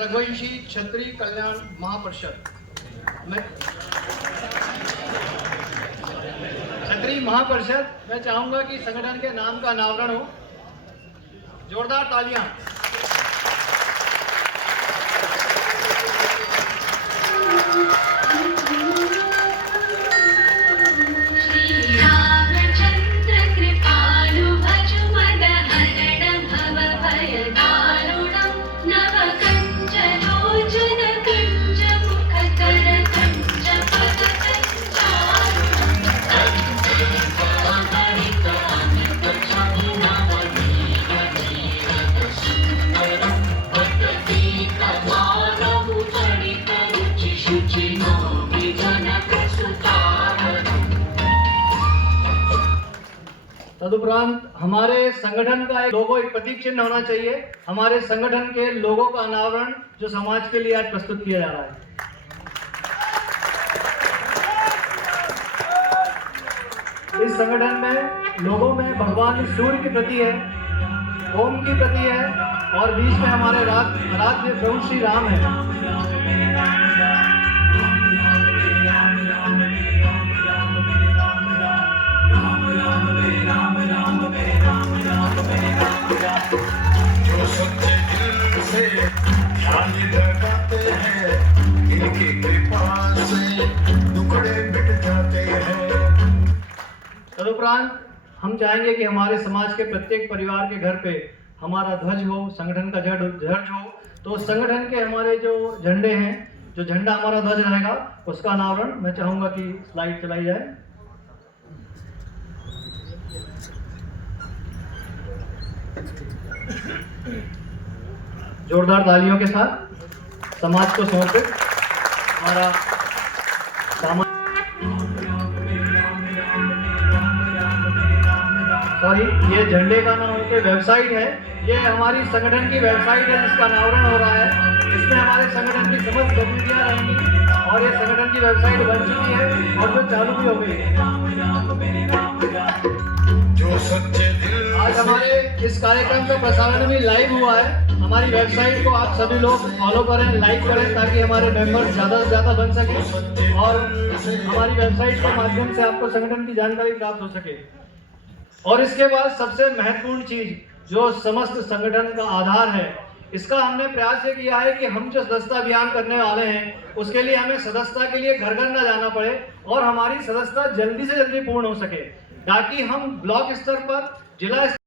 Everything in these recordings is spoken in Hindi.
रघुवंशी क्षत्रिय कल्याण महापरिषद में क्षत्रिय महापरिषद मैं चाहूंगा कि संगठन के नाम का अनावरण हो। जोरदार तालियां। तदुपरांत हमारे संगठन का एक लोगो, एक प्रतीक चिन्ह होना चाहिए। हमारे संगठन के लोगों का अनावरण जो समाज के लिए आज प्रस्तुत किया जा रहा है। इस संगठन में लोगों में भगवान सूर्य की प्रति है, ओम की प्रति है और बीच में हमारे आराध्य प्रभु श्री राम है। जो सच्चे दिल से ध्यान लगाते हैं, इनकी कृपा से दुखड़े मिट जाते हैं। तदुपरांत हम चाहेंगे कि हमारे समाज के प्रत्येक परिवार के घर पे हमारा ध्वज हो, संगठन का ध्वज हो। तो संगठन के हमारे जो झंडे हैं, जो झंडा हमारा ध्वज रहेगा, उसका अनावरण मैं चाहूंगा कि स्लाइड चलाई जाए। जोरदार तालियों के साथ समाज को समर्पित हमारा ये झंडे का नाम के वेबसाइट है। ये हमारी संगठन की वेबसाइट है जिसका अनावरण हो रहा है। इसमें हमारे संगठन की समस्त गतिविधियां रहेंगी और ये संगठन की वेबसाइट बन चुकी है और जो चालू भी हो गई है। जो सच्चे दिल आज हमारे इस कार्यक्रम का प्रसारण भी लाइव हुआ है। हमारी वेबसाइट को आप सभी लोग फॉलो करें, लाइक करें ताकि हमारे मेंबर्स ज़्यादा से ज़्यादा बन सके और हमारी वेबसाइट के माध्यम से आपको संगठन की जानकारी प्राप्त हो सके। और इसके बाद सबसे महत्वपूर्ण चीज जो समस्त संगठन का आधार है, इसका हमने प्रयास ये किया है कि हम जो सदस्यता अभियान करने वाले हैं उसके लिए हमें सदस्यता के लिए घर घर न जाना पड़े और हमारी सदस्यता जल्दी से जल्दी पूर्ण हो सके, ताकि हम ब्लॉक स्तर पर, जिला स्तर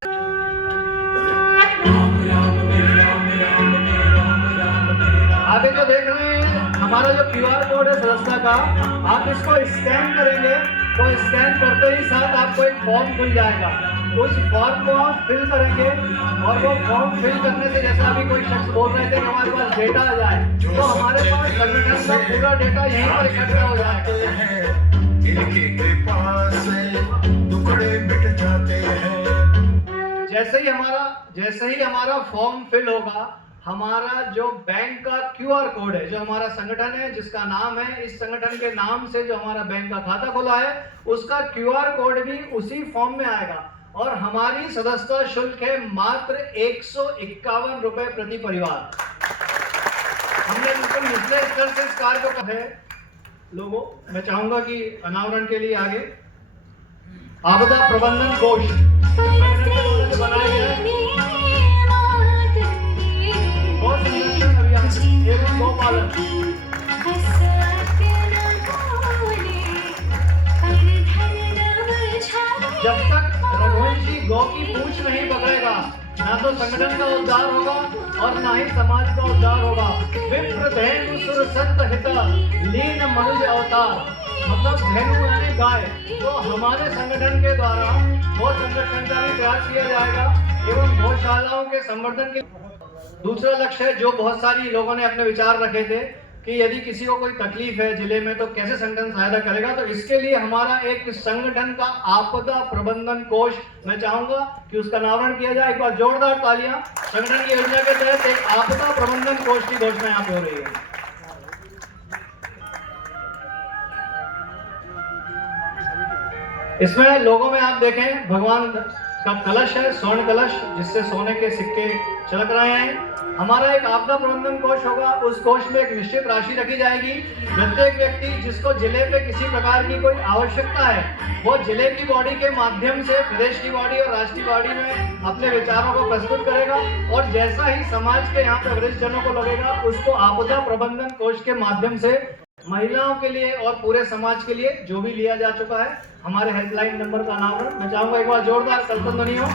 आगे जो देख रहे हैं हमारा जो QR कोड है सदस्यता का, आप इसको स्कैन करेंगे तो स्कैन करते ही साथ आपको एक फॉर्म खुल जाएगा। उस फॉर्म को आप फिल करेंगे और वो फॉर्म फिल करने से, जैसा अभी कोई शख्स बोल रहे थे कि हमारे पास डेटा आ जाए, तो हमारे पास संगठन का पूरा डेटा यहीं पर इकट्ठा हो जाएगा। इनकी कृपा से दुखड़े मिट जाते हैं। जैसे ही हमारा फॉर्म फिल होगा, हमारा जो बैंक का QR कोड है, जो हमारा संगठन है जिसका नाम है, इस संगठन के नाम से जो हमारा बैंक का खाता खुला है, उसका QR कोड भी उसी फॉर्म में आएगा और हमारी सदस्यता शुल्क है मात्र 151 रुपए प्रति परिवार। हमने बिल्कुल निचले स्तर से इस कार्य को है। लोगों, मैं चाहूंगा कि अनावरण के लिए आगे आपदा प्रबंधन कोष बनाया गया है। जब तक रघुवंशी गौ की पूंछ नहीं पकड़ेगा, ना तो संगठन का उद्धार होगा और ना ही समाज का उद्धार होगा। विप्र धेनु सुर संत हित लीन मनुज अवतार, मतलब धेनु यानी गाय। तो हमारे संगठन के द्वारा गौ संरक्षण का भी प्रयास किया जाएगा एवं गौशालाओं के संवर्धन के। दूसरा लक्ष्य है जो बहुत सारी लोगों ने अपने विचार रखे थे कि यदि किसी को कोई तकलीफ है जिले में तो कैसे संगठन सहायता करेगा, तो इसके लिए हमारा एक संगठन का आपदा प्रबंधन कोष, मैं चाहूंगा कि उसका अनावरण किया जाए। एक बार जोरदार तालियां। संगठन की योजना के तहत एक आपदा प्रबंधन कोष की घोषणा यहाँ पे हो रही है। इसमें लोगों में आप देखें भगवान का कलश है, स्वर्ण कलश, जिससे सोने के सिक्के चलक रहे हैं। हमारा एक आपदा प्रबंधन कोष होगा, उस कोष में एक निश्चित राशि रखी जाएगी। प्रत्येक व्यक्ति जिसको जिले पे किसी प्रकार की कोई आवश्यकता है, वो जिले की बॉडी के माध्यम से प्रदेश की बॉडी और राष्ट्रीय बॉडी में अपने विचारों को प्रस्तुत करेगा, और जैसा ही समाज के यहाँ पे वरिष्ठ जनों को लगेगा, उसको आपदा प्रबंधन कोष के माध्यम से महिलाओं के लिए और पूरे समाज के लिए जो भी लिया जा चुका है, हमारे हेल्पलाइन नंबर का नाम है। मैं चाहूंगा एक बार जोरदार कल्पन ध्वनि हो।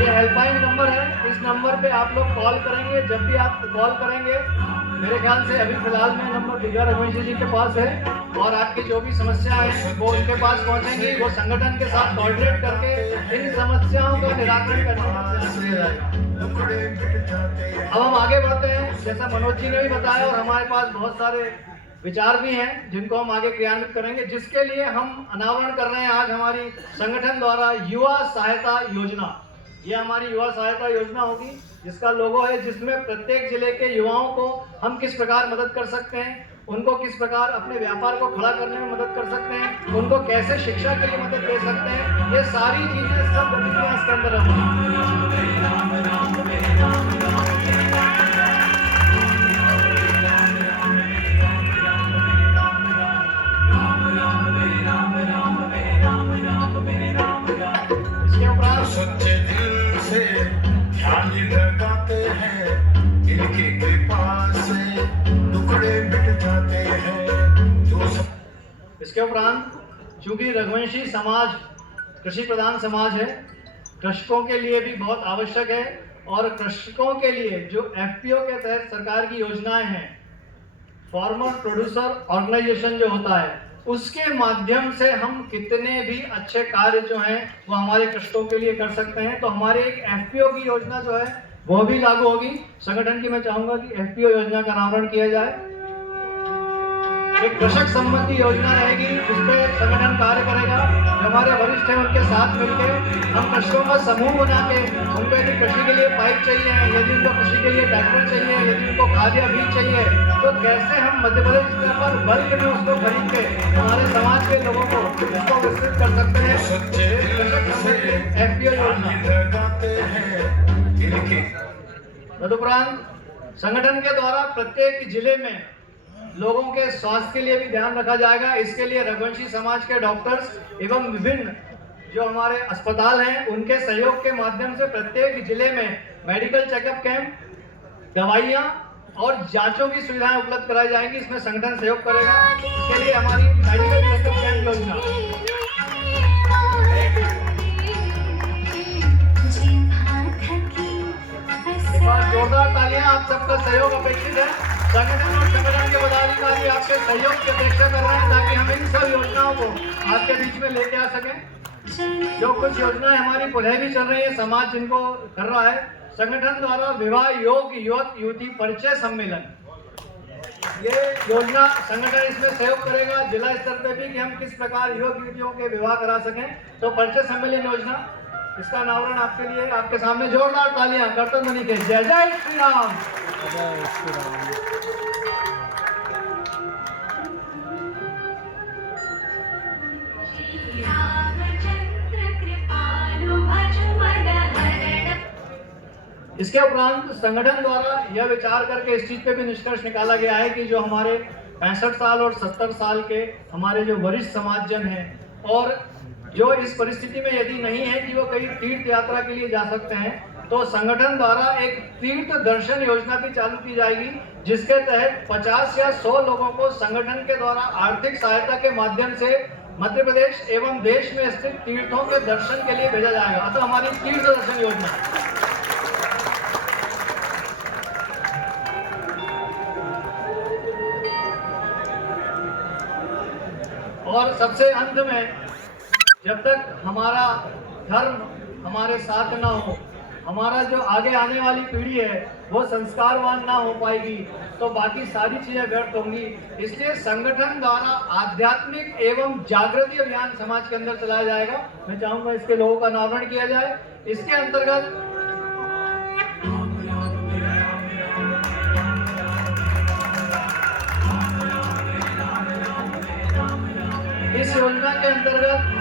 ये हेल्पलाइन नंबर है, इस नंबर पे आप लोग कॉल करेंगे। जब भी आप कॉल करेंगे, मेरे ख्याल से अभी फिलहाल में नंबर दिव्या रघुवंशी जी के पास है, और आपकी जो भी समस्या है वो उनके पास पहुंचेंगी। वो संगठन के साथ कोऑर्डिनेट करके इन समस्याओं का निराकरण करने का प्रयास किया जाएगा। अब हम आगे बढ़ते हैं। जैसा मनोज जी ने भी बताया, और हमारे पास बहुत सारे विचार भी हैं जिनको हम आगे क्रियान्वित करेंगे, जिसके लिए हम अनावरण कर रहे हैं आज हमारी संगठन द्वारा युवा सहायता योजना। ये हमारी युवा सहायता योजना होगी, जिसका लोगो है, जिसमें प्रत्येक जिले के युवाओं को हम किस प्रकार मदद कर सकते हैं, उनको किस प्रकार अपने व्यापार को खड़ा करने में मदद कर सकते हैं, उनको कैसे शिक्षा के लिए मदद दे सकते हैं, ये सारी चीजें सब गतिविधियां इसके अंदर होंगी। इसके उपरांत सच्चे दिल से ध्यान लगाते हैं, इनकी कृपा से टुकड़े मिट जाते हैं। जो इसके उपरांत चूंकि रघुवंशी समाज कृषि प्रधान समाज है, कृषकों के लिए भी बहुत आवश्यक है, और कृषकों के लिए जो एफपीओ के तहत सरकार की योजनाएं हैं, फार्मर प्रोड्यूसर ऑर्गेनाइजेशन जो होता है, उसके माध्यम से हम कितने भी अच्छे कार्य जो हैं वो हमारे कृषकों के लिए कर सकते हैं। तो हमारे एक एफपीओ की योजना जो है वो भी लागू होगी संगठन की। मैं चाहूंगा कि एफपीओ योजना का अनावरण किया जाए। एक कृषक सम्मति योजना रहेगी, जिसपे संगठन कार्य करेगा। जो हमारे वरिष्ठ हैं उनके साथ मिलकर हम कृषकों का समूह बना के, उनको यदि कृषि के लिए पाइप चाहिए, यदि उनको कृषि के लिए ट्रैक्टर चाहिए, यदि उनको खाद या बीज चाहिए, तो कैसे हम मध्य प्रदेश स्तर पर बल्क में उसको खरीद के हमारे समाज के लोगों को इसको विस्तृत कर सकते हैं। सच्चे दिल से एफपीओ योजना लगाते हैं, इनकी तदुपरांत संगठन के द्वारा प्रत्येक जिले में लोगों के स्वास्थ्य के लिए भी ध्यान रखा जाएगा। इसके लिए रघुवंशी समाज के डॉक्टर्स एवं विभिन्न जो हमारे अस्पताल हैं, उनके सहयोग के माध्यम से प्रत्येक जिले में मेडिकल चेकअप कैंप, दवाइयाँ और जांचों की सुविधाएं उपलब्ध कराई जाएंगी। इसमें संगठन सहयोग करेगा। इसके लिए हमारी मेडिकल चेकअप कैंप योजना, एक बार जोरदार तालियां, आप सबका सहयोग अपेक्षित है। संगठन और संगठन के पदाधिकारी आपके सहयोग की अपेक्षा कर रहे हैं, ताकि हम इन सब योजनाओं को आपके बीच में लेके आ सकें। जो कुछ योजनाएं हमारी पुनः भी चल रही है, समाज जिनको कर रहा है, संगठन द्वारा विवाह योग्य युवक युवती परिचय सम्मेलन, ये योजना संगठन इसमें सहयोग करेगा जिला स्तर पे भी, कि हम किस प्रकार युवक युवतियों के विवाह करा सकें। तो परिचय सम्मेलन योजना, इसका अनावरण आपके लिए आपके सामने जोरदार तालियां कर्तन ध्वनि के जय जय श्री राम। जय श्री राम। इसके उपरांत संगठन द्वारा यह विचार करके इस चीज पे भी निष्कर्ष निकाला गया है कि जो हमारे 65 साल और 70 साल के हमारे जो वरिष्ठ समाजजन हैं, और जो इस परिस्थिति में यदि नहीं है कि वो कहीं तीर्थ यात्रा के लिए जा सकते हैं, तो संगठन द्वारा एक तीर्थ दर्शन योजना भी चालू की जाएगी, जिसके तहत 50 या 100 लोगों को संगठन के द्वारा आर्थिक सहायता के माध्यम से मध्य प्रदेश एवं देश में स्थित तीर्थों के दर्शन के लिए भेजा जाएगा। अतः हमारी तीर्थ दर्शन योजना। और सबसे अंत में, जब तक हमारा धर्म हमारे साथ ना हो, हमारा जो आगे आने वाली पीढ़ी है वो संस्कारवान ना हो पाएगी, तो बाकी सारी चीजें व्यर्थ होंगी। इसलिए संगठन द्वारा आध्यात्मिक एवं जागृति अभियान समाज के अंदर चलाया जाएगा। मैं चाहूंगा इसके लोगों का अनावरण किया जाए। इसके अंतर्गत योजना के अंतर्गत